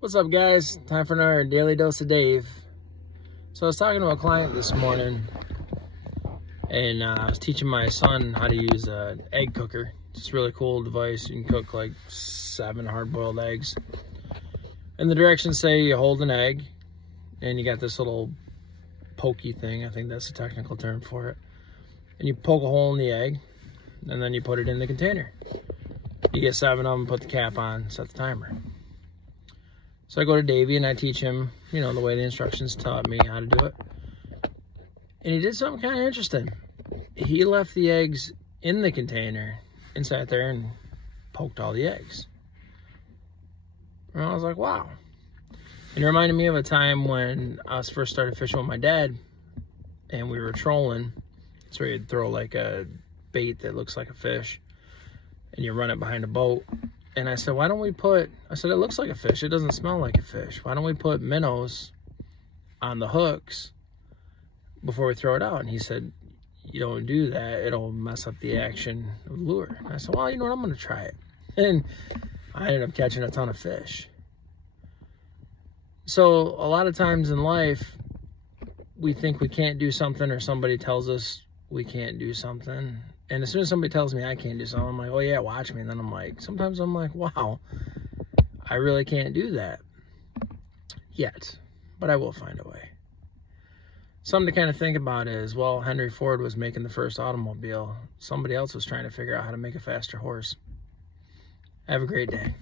What's up, guys? Time for another Daily Dose of Dave. So I was talking to a client this morning, and I was teaching my son how to use an egg cooker. It's a really cool device. You can cook like 7 hard-boiled eggs. And the directions say you hold an egg, and you got this little pokey thing. I think that's the technical term for it. And you poke a hole in the egg, and then you put it in the container. You get 7 of them, put the cap on, set the timer. So I go to Davey and I teach him, you know, the way the instructions taught me how to do it. And he did something kind of interesting. He left the eggs in the container and sat there and poked all the eggs. And I was like, wow. And it reminded me of a time when I first started fishing with my dad and we were trolling. So he'd throw like a bait that looks like a fish and you run it behind a boat. And I said, why don't we put, I said, it looks like a fish. It doesn't smell like a fish. Why don't we put minnows on the hooks before we throw it out? And he said, you don't do that. It'll mess up the action of the lure. And I said, well, you know what? I'm going to try it. And I ended up catching a ton of fish. So a lot of times in life, we think we can't do something, or somebody tells us we can't do something. And as soon as somebody tells me I can't do something, I'm like, oh yeah, watch me. And then I'm like, sometimes I'm like, wow, I really can't do that yet, but I will find a way. Something to kind of think about is, well, Henry Ford was making the first automobile. Somebody else was trying to figure out how to make a faster horse. Have a great day.